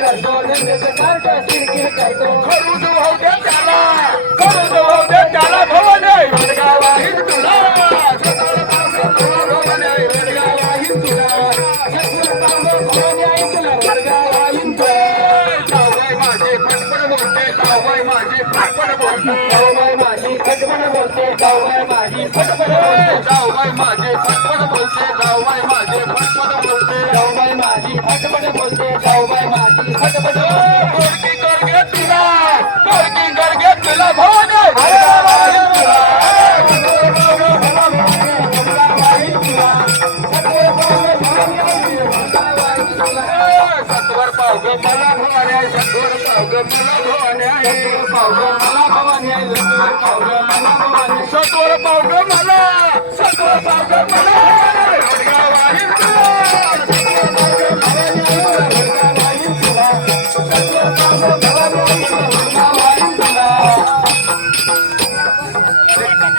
करतो नंदेश काढतो शिरकी करतो खरू जो हो द्या त्याला खरू जो हो द्या त्याला भवने वडगावा हिंदुला फटफट बोलते जाऊबाई माझी फटफट बोलते जाऊबाई माझे फटफट बोलते जाऊबाई माझे फटफट बोलते जाऊबाई माझी फटफट बोलते जाऊ मला भवानी आहे मला भवानी आहे मला भवानी आहे Thank you.